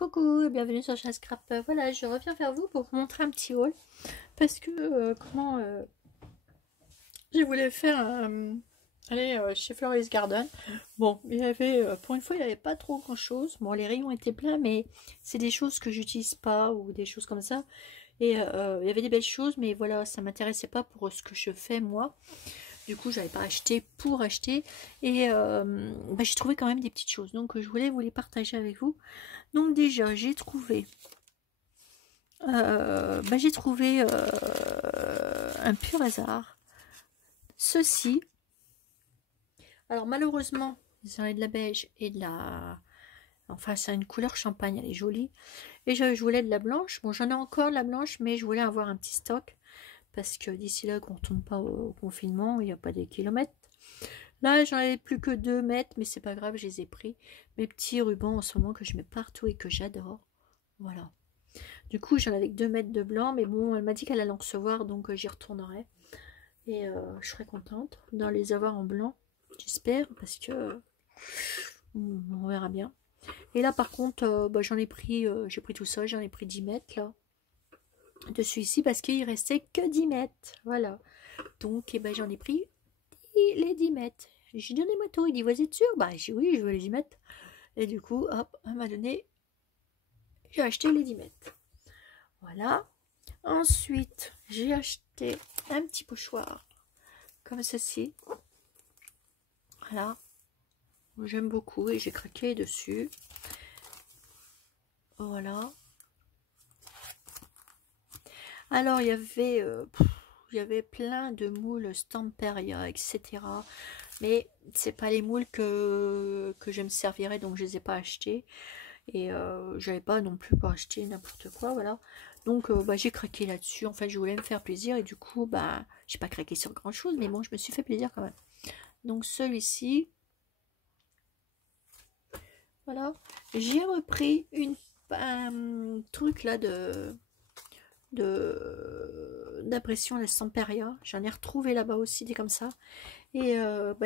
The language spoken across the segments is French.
Coucou, bienvenue sur Chasse Scrap. Voilà, je reviens vers vous pour vous montrer un petit haul parce que je voulais faire aller chez Floris Garden. Bon, il y avait pour une fois, il n'y avait pas trop grand chose. Bon, les rayons étaient pleins, mais c'est des choses que j'utilise pas ou des choses comme ça. Et il y avait des belles choses, mais voilà, ça m'intéressait pas pour ce que je fais moi. Du coup, j'avais pas acheté pour acheter. Et j'ai trouvé quand même des petites choses. Donc, je voulais vous les partager avec vous. Donc déjà, j'ai trouvé un pur hasard. Ceci. Alors malheureusement, j'en ai de la beige et de la... Enfin, c'est une couleur champagne, elle est jolie. Et je voulais de la blanche. Bon, j'en ai encore de la blanche, mais je voulais avoir un petit stock. Parce que d'ici là, qu'on ne retourne pas au confinement, il n'y a pas des kilomètres. Là, j'en avais plus que 2 mètres, mais c'est pas grave, je les ai pris. Mes petits rubans en ce moment que je mets partout et que j'adore. Voilà. Du coup, j'en avais que 2 mètres de blanc, mais bon, elle m'a dit qu'elle allait en recevoir, donc j'y retournerai. Et je serais contente d'en les avoir en blanc, j'espère, parce que on verra bien. Et là, par contre, j'en ai pris, j'ai pris tout ça, j'en ai pris 10 mètres, là, de celui-ci, parce qu'il restait que 10 mètres, voilà. Donc, j'en ai pris les 10 mètres. J'ai donné ma tour, il dit, vous êtes sûr? Bah, j'ai dit, oui, je veux les 10 mètres. Et du coup, hop, elle m'a donné, j'ai acheté les 10 mètres. Voilà. Ensuite, j'ai acheté un petit pochoir comme ceci. Voilà. J'aime beaucoup et j'ai craqué dessus. Voilà. Alors, il y avait plein de moules Stamperia, etc. Mais c'est pas les moules que je me servirais, donc je les ai pas achetés. Et j'avais pas non plus pour acheter n'importe quoi, voilà. Donc j'ai craqué là-dessus. En fait, je voulais me faire plaisir et du coup, j'ai pas craqué sur grand chose, mais bon, je me suis fait plaisir quand même. Donc celui-ci, voilà. J'ai repris un truc là d'impression de Stamperia. J'en ai retrouvé là-bas aussi des comme ça. Et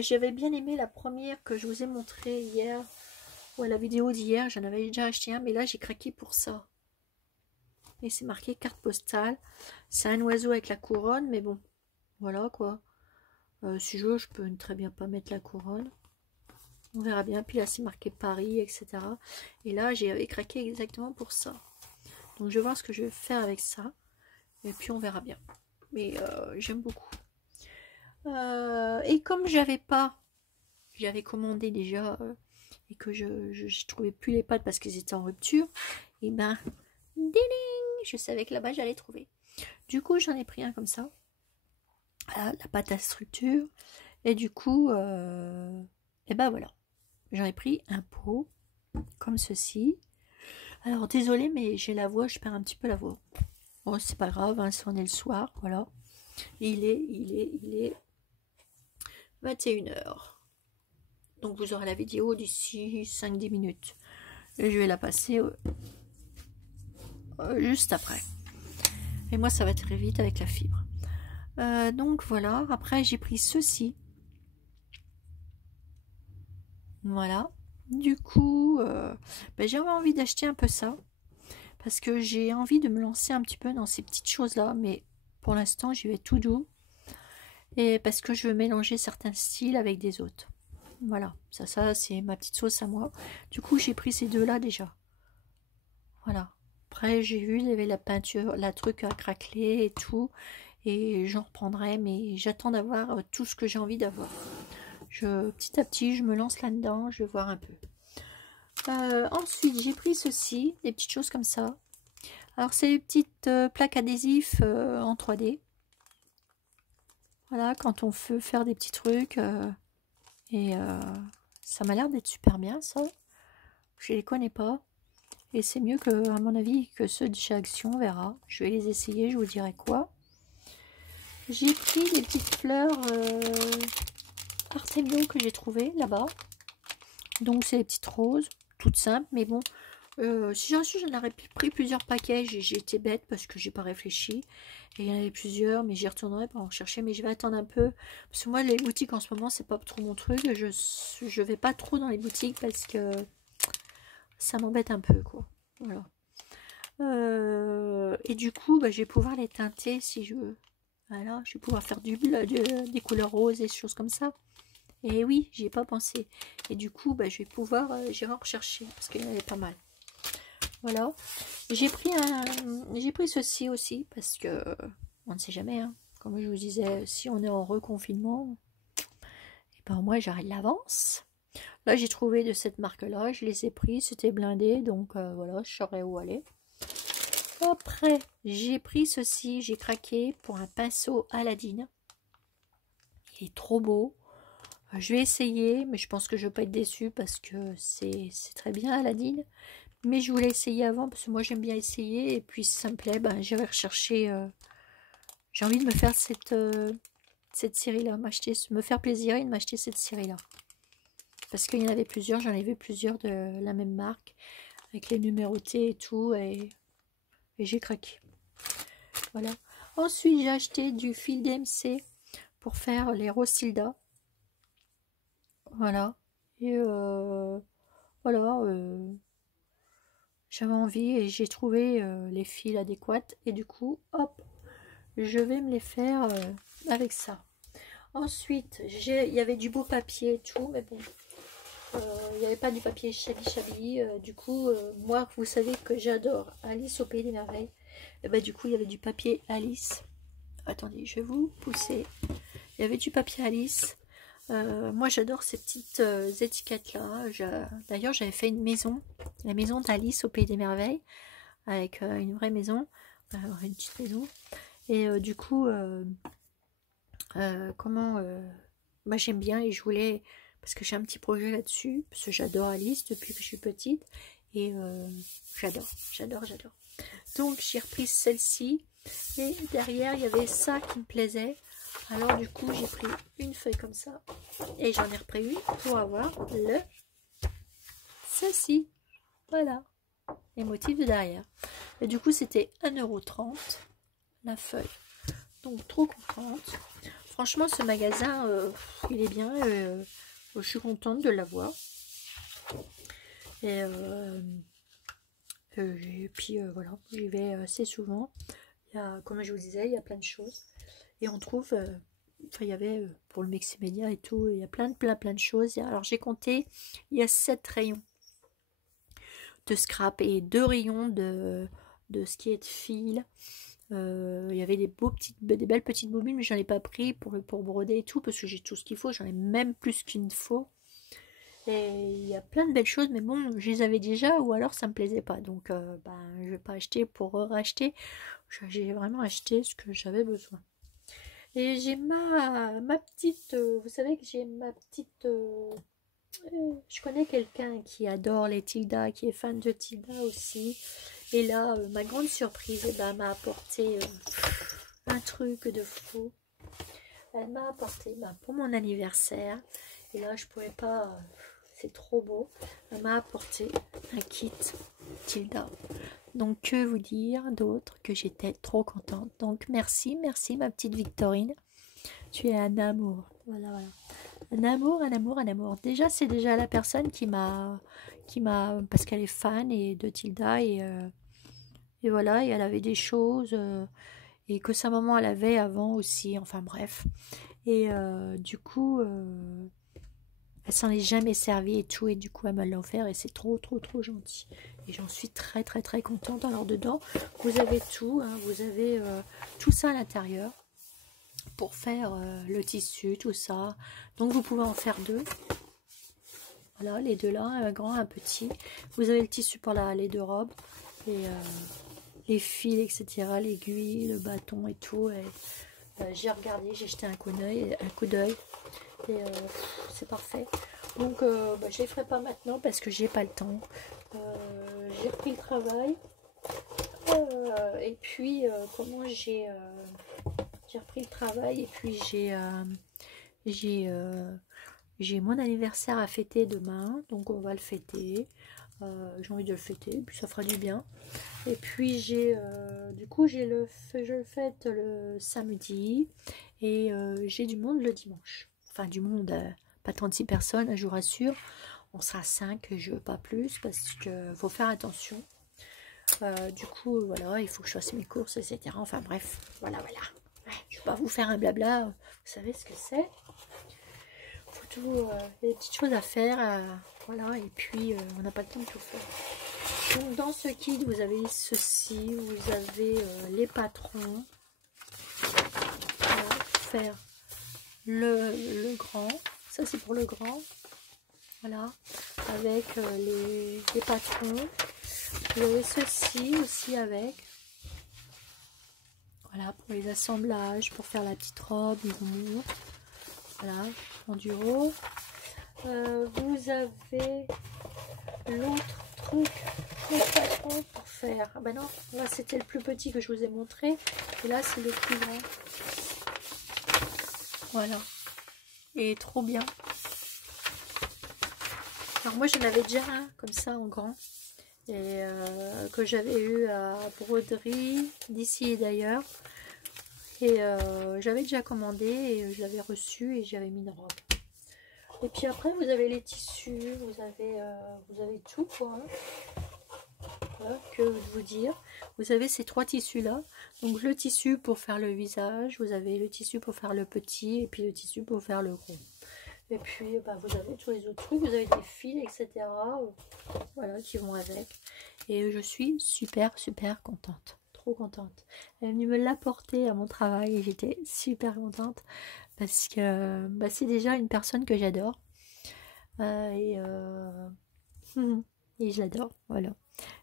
j'avais bien aimé la première que je vous ai montré hier. Ouais, la vidéo d'hier, j'en avais déjà acheté un, mais là j'ai craqué pour ça. Et c'est marqué carte postale. C'est un oiseau avec la couronne, mais bon, voilà quoi. Si je veux, je peux très bien pas mettre la couronne. On verra bien. Puis là, c'est marqué Paris, etc. Et là, j'ai craqué exactement pour ça. Donc, je vais voir ce que je vais faire avec ça. Et puis, on verra bien. Mais j'aime beaucoup. Et comme j'avais commandé déjà et que je trouvais plus les pâtes parce qu'ils étaient en rupture, et ding, je savais que là-bas, j'allais trouver. Du coup, j'en ai pris un comme ça. La pâte à structure. Et du coup, voilà. J'en ai pris un pot comme ceci. Alors désolé, mais j'ai la voix, je perds un petit peu la voix. Bon, c'est pas grave, hein, si on est le soir, voilà. Il est 21h. Donc vous aurez la vidéo d'ici 5-10 minutes. Et je vais la passer juste après. Et moi, ça va très vite avec la fibre. Donc voilà, après j'ai pris ceci. Voilà. Du coup, j'avais envie d'acheter un peu ça. Parce que j'ai envie de me lancer un petit peu dans ces petites choses-là. Mais pour l'instant, j'y vais tout doux. Et parce que je veux mélanger certains styles avec des autres. Voilà. Ça c'est ma petite sauce à moi. Du coup, j'ai pris ces deux-là déjà. Voilà. Après, j'ai vu, il y avait la peinture, la truc à craqueler et tout. Et j'en reprendrai. Mais j'attends d'avoir tout ce que j'ai envie d'avoir. Petit à petit, je me lance là-dedans. Je vais voir un peu. Ensuite, j'ai pris ceci, des petites choses comme ça. Alors, c'est des petites plaques adhésives en 3D. Voilà, quand on veut faire des petits trucs. Ça m'a l'air d'être super bien, ça. Je les connais pas. Et c'est mieux que, à mon avis, que ceux de chez Action, on verra. Je vais les essayer, je vous dirai quoi. J'ai pris des petites fleurs Artemio que j'ai trouvées là-bas. Donc, c'est des petites roses, toutes simples, mais bon. Si j'en suis, j'en aurais pris plusieurs paquets. J'ai été bête parce que j'ai pas réfléchi. Et il y en avait plusieurs, mais j'y retournerai pour en chercher. Mais je vais attendre un peu. Parce que moi, les boutiques en ce moment, c'est pas trop mon truc. Je vais pas trop dans les boutiques parce que ça m'embête un peu, quoi. Voilà. Et du coup, bah, je vais pouvoir les teinter si je veux. Voilà, je vais pouvoir faire du bleu, des couleurs roses et des choses comme ça. Et oui, j'y ai pas pensé. Et du coup, bah, je vais pouvoir, j'irai en rechercher parce qu'il y en avait pas mal. Voilà. J'ai pris ceci aussi parce que on ne sait jamais. Hein. Comme je vous disais, si on est en reconfinement, et ben moi j'arrête l'avance. Là, j'ai trouvé de cette marque-là, je les ai pris, c'était blindé, donc voilà, je saurais où aller. Après, j'ai pris ceci, j'ai craqué pour un pinceau Aladine. Il est trop beau. Je vais essayer, mais je pense que je ne vais pas être déçue parce que c'est très bien Aladine. Mais je voulais essayer avant parce que moi j'aime bien essayer. Et puis si ça me plaît, ben, j'irai rechercher. J'ai envie de me faire cette série-là, me faire plaisir et de m'acheter cette série-là. Parce qu'il y en avait plusieurs, j'en ai vu plusieurs de la même marque, avec les numérotés et tout, et j'ai craqué. Voilà. Ensuite, j'ai acheté du fil DMC pour faire les Rosilda. Voilà. Et voilà. J'avais envie et j'ai trouvé les fils adéquats. Et du coup, hop, je vais me les faire avec ça. Ensuite, il y avait du beau papier et tout, mais bon, il n'y avait pas du papier chabi. Du coup, moi, vous savez que j'adore Alice au Pays des Merveilles. Et bah, du coup, il y avait du papier Alice. Attendez, je vais vous pousser. Il y avait du papier Alice. Moi, j'adore ces petites étiquettes-là. D'ailleurs, j'avais fait une maison, la maison d'Alice au Pays des Merveilles, avec une vraie maison, une petite maison. Et du coup, moi j'aime bien et je voulais, parce que j'ai un petit projet là-dessus, parce que j'adore Alice depuis que je suis petite, et j'adore. Donc j'ai repris celle-ci, et derrière il y avait ça qui me plaisait, alors du coup j'ai pris une feuille comme ça, et j'en ai repris une pour avoir celle-ci, voilà, les motifs de derrière. Et du coup c'était 1,30 € la feuille, donc trop contente. Franchement, ce magasin, il est bien. Je suis contente de l'avoir. Et puis voilà, j'y vais assez souvent. Comme je vous disais, il y a plein de choses. Et on trouve, enfin, il y avait pour le Meximédia et tout, il y a plein de choses. Alors j'ai compté, il y a 7 rayons de scrap et 2 rayons de ce qui est de fil. Il y avait des belles petites bobines, mais j'en ai pas pris pour broder et tout, parce que j'ai tout ce qu'il faut, j'en ai même plus qu'il ne faut. Et il y a plein de belles choses, mais bon, je les avais déjà, ou alors ça me plaisait pas. Donc, je vais pas acheter pour racheter. J'ai vraiment acheté ce que j'avais besoin. Et j'ai ma petite, vous savez que j'ai ma petite... je connais quelqu'un qui adore les Tilda, qui est fan de Tilda aussi. Et là, ma grande surprise, m'a apporté un truc de fou. Elle m'a apporté pour mon anniversaire. Et là, je pouvais pas... c'est trop beau. Elle m'a apporté un kit Tilda. Donc, que vous dire d'autre que j'étais trop contente. Donc, merci ma petite Victorine. Tu es un amour. Voilà. Un amour. Déjà, c'est déjà la personne qui m'a... parce qu'elle est fan de Tilda et voilà, et elle avait des choses et que sa maman elle avait avant aussi, enfin bref. Et du coup, elle s'en est jamais servie et tout, et du coup elle me l'a offert et c'est trop gentil. Et j'en suis très contente. Alors dedans, vous avez tout, hein, vous avez tout ça à l'intérieur pour faire le tissu, tout ça. Donc vous pouvez en faire deux. Voilà, les deux là, un grand, un petit. Vous avez le tissu pour les deux robes. Et les fils, etc., l'aiguille, le bâton et tout. Et j'ai regardé, j'ai jeté un coup d'œil. Et c'est parfait. Donc je les ferai pas maintenant parce que j'ai pas le temps. J'ai repris le travail. Et puis comment j'ai repris le travail et puis j'ai mon anniversaire à fêter demain, donc on va le fêter. J'ai envie de le fêter, puis ça fera du bien. Et puis du coup je le fête le samedi et j'ai du monde le dimanche. Enfin du monde, pas 36 personnes, je vous rassure. On sera 5, je veux pas plus parce que faut faire attention. Du coup, voilà, il faut que je fasse mes courses, etc. Enfin bref, voilà, voilà. Ouais, je ne vais pas vous faire un blabla, vous savez ce que c'est. Faut tout, il y a des petites choses à faire, voilà, et puis on n'a pas le temps de tout faire. Donc dans ce kit, vous avez ceci, vous avez les patrons, voilà, pour faire le grand, ça c'est pour le grand, voilà, avec les patrons. Vous avez ceci aussi avec, voilà, pour les assemblages, pour faire la petite robe, ils vous montrent, voilà, en duo. Vous avez l'autre truc, le patron pour faire, ah ben non, là c'était le plus petit que je vous ai montré, et là c'est le plus grand, voilà, et trop bien. Alors moi j'en avais déjà un comme ça en grand, et que j'avais eu à broderie d'ici et d'ailleurs, et j'avais déjà commandé et je l'avais reçu et j'avais mis une robe. Et puis après vous avez les tissus, vous avez tout quoi, hein. Voilà, que vous dire, vous avez ces trois tissus là, donc le tissu pour faire le visage, vous avez le tissu pour faire le petit et puis le tissu pour faire le gros. Et puis bah, vous avez tous les autres trucs, vous avez des fils, etc. Voilà, qui vont avec. Et je suis super contente, trop contente. Elle est venue me l'apporter à mon travail et j'étais super contente parce que bah, c'est déjà une personne que j'adore. Et je l'adore, voilà.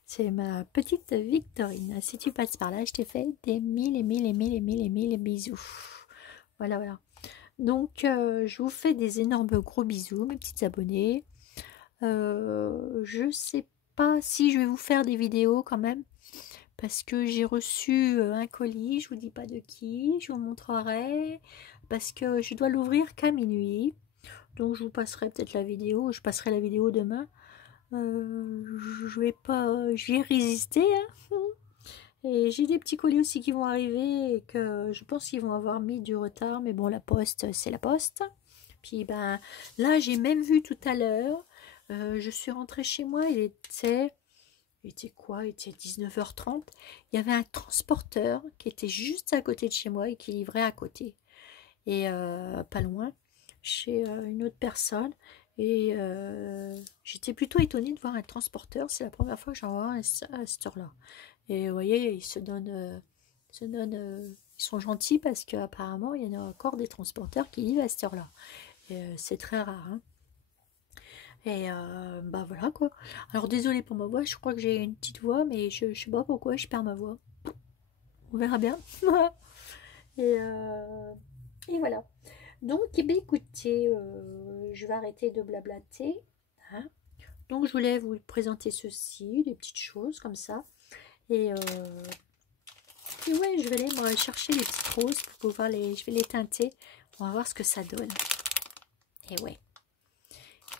C'est ma petite Victorine. Si tu passes par là, je t'ai fait des mille bisous. Voilà, voilà. Donc, je vous fais des énormes gros bisous, mes petites abonnées. Je sais pas si je vais vous faire des vidéos quand même, parce que j'ai reçu un colis, je vous dis pas de qui, je vous montrerai, parce que je dois l'ouvrir qu'à minuit. Donc, je vous passerai peut-être la vidéo, je passerai la vidéo demain. Je vais résister, hein. Et j'ai des petits colis aussi qui vont arriver et que je pense qu'ils vont avoir mis du retard, mais bon, la poste c'est la poste. Puis ben là j'ai même vu tout à l'heure, je suis rentrée chez moi, il était quoi, il était 19h30, il y avait un transporteur qui était juste à côté de chez moi et qui livrait à côté et pas loin chez une autre personne. Et j'étais plutôt étonnée de voir un transporteur. C'est la première fois que j'en vois un à cette heure-là. Et vous voyez, ils sont gentils parce qu'apparemment, il y en a encore des transporteurs qui livrent à cette heure-là. C'est très rare. Hein. Et bah voilà quoi. Alors désolée pour ma voix, je crois que j'ai une petite voix, mais je sais pas pourquoi je perds ma voix. On verra bien. Et voilà. Donc, eh bien, écoutez, je vais arrêter de blablater. Hein. Donc, je voulais vous présenter ceci, des petites choses comme ça. Et ouais, je vais aller moi, chercher les petites roses pour pouvoir je vais les teinter. On va voir ce que ça donne. Et ouais.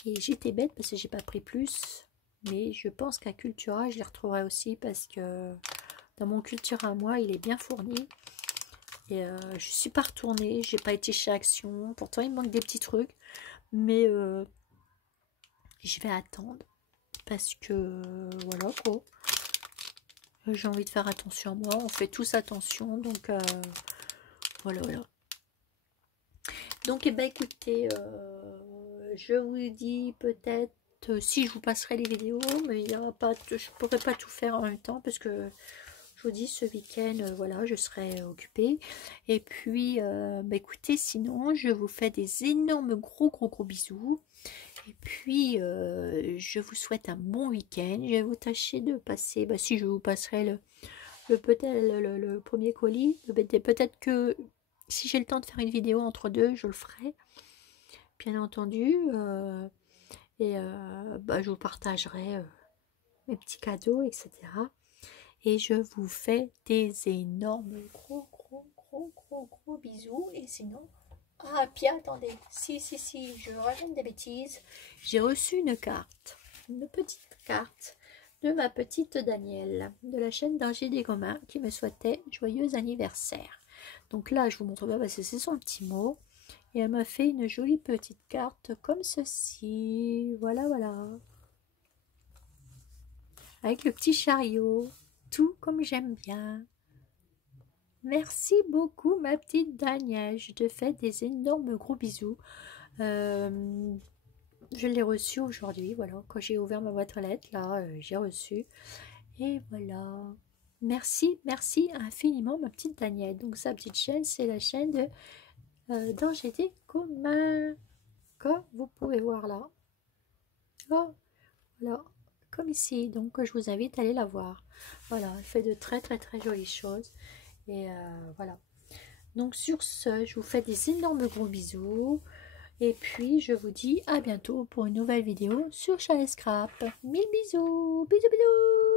Et j'étais bête parce que j'ai pas pris plus. Mais je pense qu'à Cultura, je les retrouverai aussi parce que dans mon Cultura à moi, il est bien fourni. Et je suis pas retournée, j'ai pas été chez Action. Pourtant, il me manque des petits trucs. Mais je vais attendre. Parce que voilà quoi. J'ai envie de faire attention à moi. On fait tous attention. Donc voilà, voilà. Donc, eh ben, écoutez, je vous dis peut-être si je vous passerai les vidéos, mais il y aura pas, je pourrais pas tout faire en même temps parce que je vous dis ce week-end, voilà, je serai occupée. Et puis, bah, écoutez, sinon, je vous fais des énormes gros bisous. Et puis, je vous souhaite un bon week-end. Je vais vous tâcher de passer, bah, si je vous passerai le premier colis, peut-être que si j'ai le temps de faire une vidéo entre deux, je le ferai, bien entendu. Et bah, je vous partagerai mes petits cadeaux, etc. Et je vous fais des énormes gros bisous. Et sinon, ah, puis attendez, si, je raconte des bêtises. J'ai reçu une carte, une petite carte de ma petite Danielle, de la chaîne d'Ingé des Gomins, qui me souhaitait joyeux anniversaire. Donc là, je vous montre bien parce que c'est son petit mot. Et elle m'a fait une jolie petite carte comme ceci. Voilà, voilà. Avec le petit chariot. tout comme j'aime bien. Merci beaucoup ma petite Danielle, je te fais des énormes gros bisous. Je l'ai reçu aujourd'hui, voilà, quand j'ai ouvert ma boîte aux lettres, là, j'ai reçu. Et voilà. Merci, merci infiniment ma petite Danielle. Donc sa petite chaîne, c'est la chaîne de Danger des communs. Comme vous pouvez voir là. Oh, voilà, comme ici. Donc je vous invite à aller la voir. Voilà, elle fait de très très très jolies choses. Et voilà. Donc sur ce, je vous fais des énormes gros bisous. Et puis je vous dis à bientôt pour une nouvelle vidéo sur Chalet Scrap. Mille bisous, bisous bisous.